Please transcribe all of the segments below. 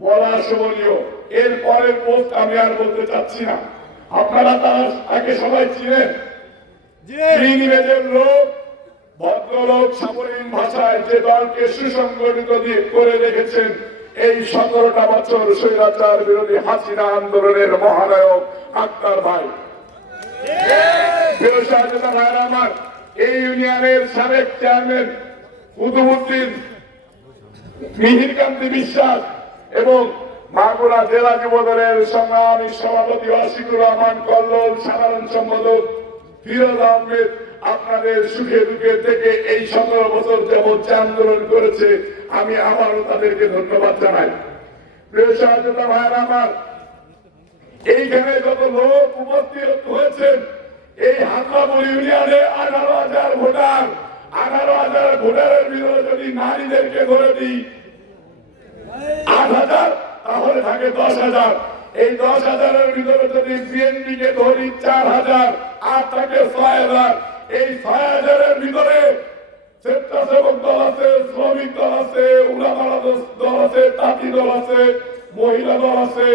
বলা শোভনীয় এর পরের পোস্ট আমি আর বলতে চাচ্ছি না। আপনারা তার তাকে সবাই চিনেন? লোক ভদ্রলোক সামরিক ভাষায় যে দলকে সুসংগঠিত দিয়ে করে রেখেছেন এই সতেরোটা বছর স্বৈরাচার বিরোধী হাসিনা আন্দোলনের মহানায়ক আক্তার ভাই। আমার এই ইউনিয়নের সাবেক চেয়ারম্যান কুতুবুদ্দিন মিহিরকান্তি বিশ্বাস এবং মাগুরা জেলা যুবদলের সংগ্রামী সভাপতি আশিকুর রহমান কল্লোল, সাধারণ সম্পাদক ফিরোজ আহমেদ আপনাদের সুখে দুঃখে থেকে এই সতেরো বছর যাবৎ যে আন্দোলন করেছে, আমি আবারও তাদেরকে ধন্যবাদ জানাই। প্রিয় ভাইয়ের আমার, এইখানে যত লোক উপস্থিত হয়েছেন, এই হাসপাবুল ইউনিয়নে আঠারো হাজার ভোটার, আঠারো হাজার ভোটারের ভিতরে যদি নারীদেরকে ধরে দিই আট হাজার, তাহলে থাকে দশ হাজার। এই দশ হাজারের ভিতরে যদি বিএনপি কে ধরি চার হাজার, আর থাকে ছয় হাজার। এই ছয় হাজারের ভিতরে স্বেচ্ছাসেবক দল আছে, শ্রমিক দল আছে, উলামারা দল আছে, তাঁতি দল আছে, মহিলা দল আছে।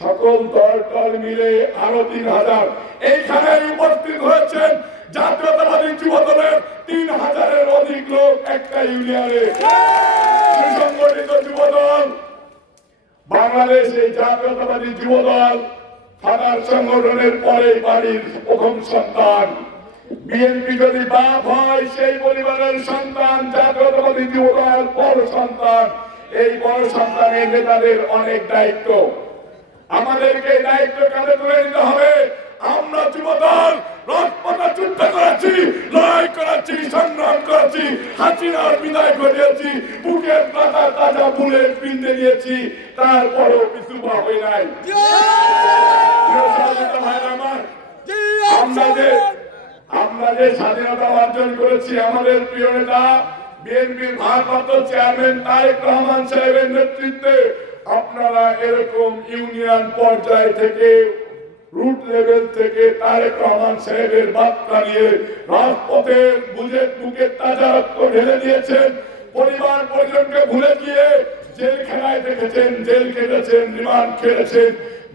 সকল দল টল মিলে আরও তিন হাজার। এইখানে উপস্থিত হয়েছেন জাতীয়তাবাদী যুব দলের তিন হাজারের অধিক লোক একটা ইউনিয়নে। সুসংগঠিত যুব দল বাংলাদেশ এই জাতীয়তাবাদী যুব দল ফাদার সংগঠনের পরে বাড়ির প্রথম সন্তান। বিএনপি যদি বাপ হয়, সেই পরিবারের সন্তান, জাতীয়তাবাদী যুব দল বড় সন্তান। এই বড় সন্তানের নেতাদের অনেক দায়িত্ব। আমাদেরকে দায়িত্ব কাঁধে তুলে নিতে হবে। আমরা যুবদল রাজপথে যুদ্ধ করেছি, লড়াই করেছি, সংগ্রাম করেছি, হাসিনার বিদায় ঘটিয়েছি, বুকের তাজা তাজা বুলেট পিনতে নিয়েছি তারপরেও পিছু হই নাই। যে, আমরা যে স্বাধীনতা অর্জন করেছি, আমাদের প্রিয় নেতা চেয়ারম্যান তারেক রহমান সাহেবের নেতৃত্বে, আপনারা এরকম ইউনিয়ন পর্যায় থেকে রুট লেভেল থেকে তারেক রহমান সাহেবের বার্তা নিয়ে রাজপথে বুঝে বুকে তাজা রক্ত ঢেলে দিয়েছেন। পরিবার পরিজনকে ভুলে গিয়ে জেলখানায় দেখেছেন জেল কেটেছেন রিমান্ড খেটেছেন।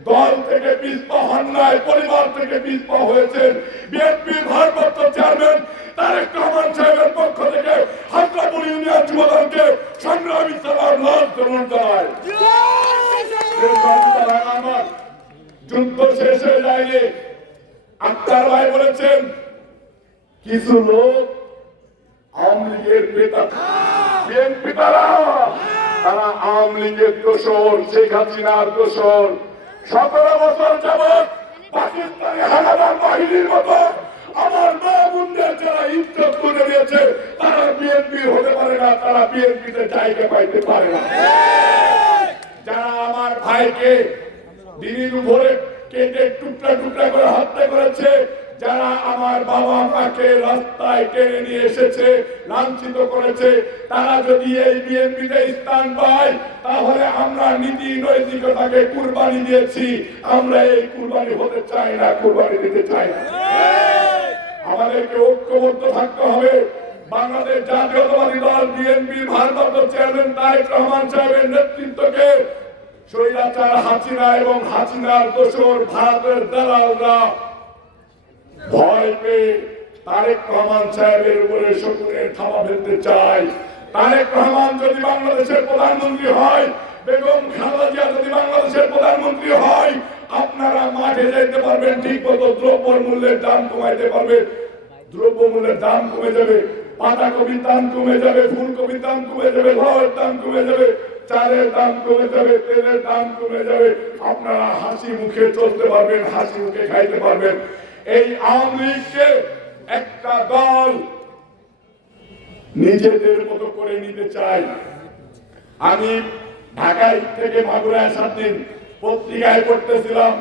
দল থেকে পিছপা হন নাই পরিবার থেকে পিছপা হয়েছেন। বিএনপির ভারপ্রাপ্ত চেয়ারম্যান তারেক রহমান সাহেবের পক্ষ থেকে হাসনাপুর ইউনিয়ন যুবদলকে সংগ্রামী সালাম লাল করুন জানায় আমার যুদ্ধ শেষ হয়ে যায়নি আক্তার ভাই বলেছেন, কিছু লোক আওয়ামী লীগের নেতা বিএনপি তারা তারা আওয়ামী লীগের দোষর, শেখ হাসিনার দোষর। সতেরো বছর যাবৎ পাকিস্তানি হানাদার বাহিনীর মতো আমার মা বোনদের যারা ইজ্জত করে দিয়েছে, তারা বিএনপি হতে পারে না, তারা বিএনপিতে জায়গা পাইতে পারে না। যারা আমার ভাইকে দিনের উপরে কেটে টুকরা টুকরা করে হত্যা করেছে। যারা আমার বাবা মাকে রাস্তায় টেনে নিয়ে এসেছে, লাঞ্ছিত করেছে, তারা যদি এই বিএনপিতে স্থান পায়, তাহলে আমরা নীতি নৈতিকতাকে কুরবানি দিয়েছি। আমরা এই কুরবানি হতে চাই না, কুরবানি দিতে চাই না। আমাদেরকে ঐক্যবদ্ধ থাকতে হবে। বাংলাদেশ জাতীয়তাবাদী দল বিএনপি ভারপ্রাপ্ত চেয়ারম্যান তারেক রহমান সাহেবের নেতৃত্বকে স্বৈরাচার হাসিনা এবং হাসিনার দোষর ভারতের দালালরা ভয় পেয়ে তারেক রহমান সাহেবের উপরে শকুনের থামা ফেলতে চায়। তারেক রহমান যদি বাংলাদেশের প্রধানমন্ত্রী হয়, বেগম খালেদা জিয়া যদি বাংলাদেশের প্রধানমন্ত্রী হয়, আপনারা মাঠে যেতে পারবেন, ঠিক মতো দ্রব্য মূল্যের দাম কমাইতে পারবেন দ্রব্য মূল্যের দাম কমে যাবে। পাতা কবির দাম কমে যাবে ফুলকপির দাম কমে যাবে লাউয়ের দাম কমে যাবে, চালের দাম কমে যাবে, তেলের দাম কমে যাবে। আপনারা হাসি মুখে চলতে পারবেন, হাসি মুখে খাইতে পারবেন। এই আওয়ামী একটা দল নিজেদের মতো করে নিতে চাই আমি ঢাকায় থেকে মাগুরায় সাত দিন পত্রিকায় পড়তেছিলাম,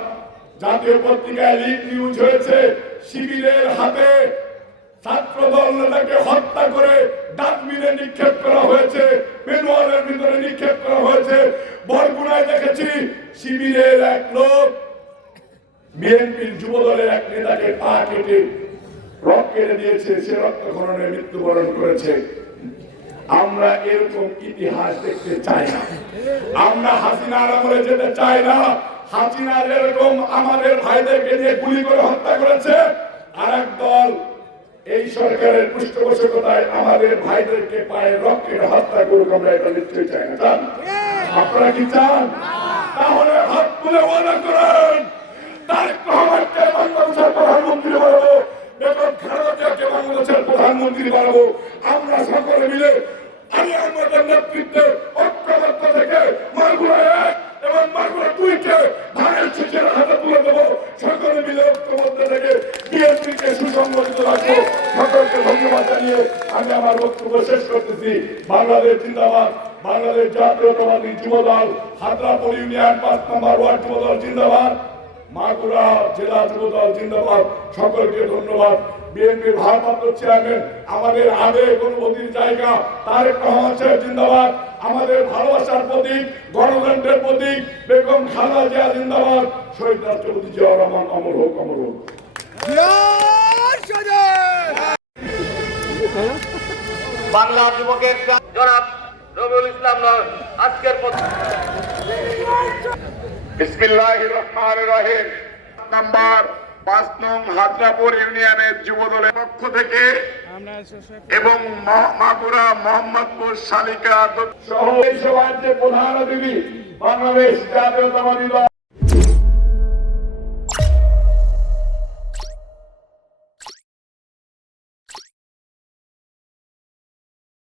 জাতীয় পত্রিকায় লিড নিউজ হয়েছে, শিবিরের হাতে ছাত্র নেতাকে হত্যা করে ডাস্টবিনে নিক্ষেপ করা হয়েছে পেনুয়ারের ভিতরে নিক্ষেপ করা হয়েছে। বরগুনায় দেখেছি শিবিরের এক লোক, বিএনপির যুব দলের এক নেতাকে পা কেটে রক কেটে দিয়েছে, সে রক্তক্ষরণে মৃত্যুবরণ করেছে। আমরা এরকম ইতিহাস দেখতে চাই না। আমরা হাসিনার আমলে যেতে চাই না। হাসিনা যেরকম আমাদের ভাইদেরকে নিয়ে গুলি করে হত্যা করেছে আর দল সরকারের পৃষ্ঠপোষকতায় আমাদের ভাইদেরকে পায়ে রক কেটে হত্যা করুক, আমরা এটা নিশ্চয়ই চাই না। চান? আপনারা কি চান? তাহলে হাত তুলে ওয়াদা করেন। প্রধানমন্ত্রী আমরা সকলে মিলে আমি আমাদের সুসংগঠিত রাখব সকলকে ধন্যবাদ জানিয়ে আমি আমার বক্তব্য শেষ করতেছি বাংলাদেশ জিন্দাবাদ, বাংলাদেশ জাতীয়তাবাদী যুব দল হাতরাপুর ইউনিয়ন পাঁচ নম্বর ওয়ার্ড যুব দল জিন্দাবাদ, মাগুরা জেলা যুবদল জিন্দাবাদ। সকলকে ধন্যবাদ। বিএনপির ভারপ্রাপ্ত চেয়ারম্যান, আমাদের আবেগ, অনুভূতির জায়গা, তারেক রহমান সাহেব জিন্দাবাদ। আমাদের ভালোবাসার প্রতীক, গণতন্ত্রের প্রতীক, বেগম খালেদা জিয়া জিন্দাবাদ। শহীদ রাষ্ট্রপতি জিয়াউর রহমান, অমর হোক অমর হোক। বাংলা যুবকের জনাব রবিউল ইসলাম আজকের রহিম। নাম্বার পাঁচ নং হাজরাপুর ইউনিয়নের যুব দলের পক্ষ থেকে এবং মহ- মাগুরা মোহাম্মদপুর শালিকা সহ সভার যে প্রধান অতিথি বাংলাদেশ জাতীয়তাবাদী দল।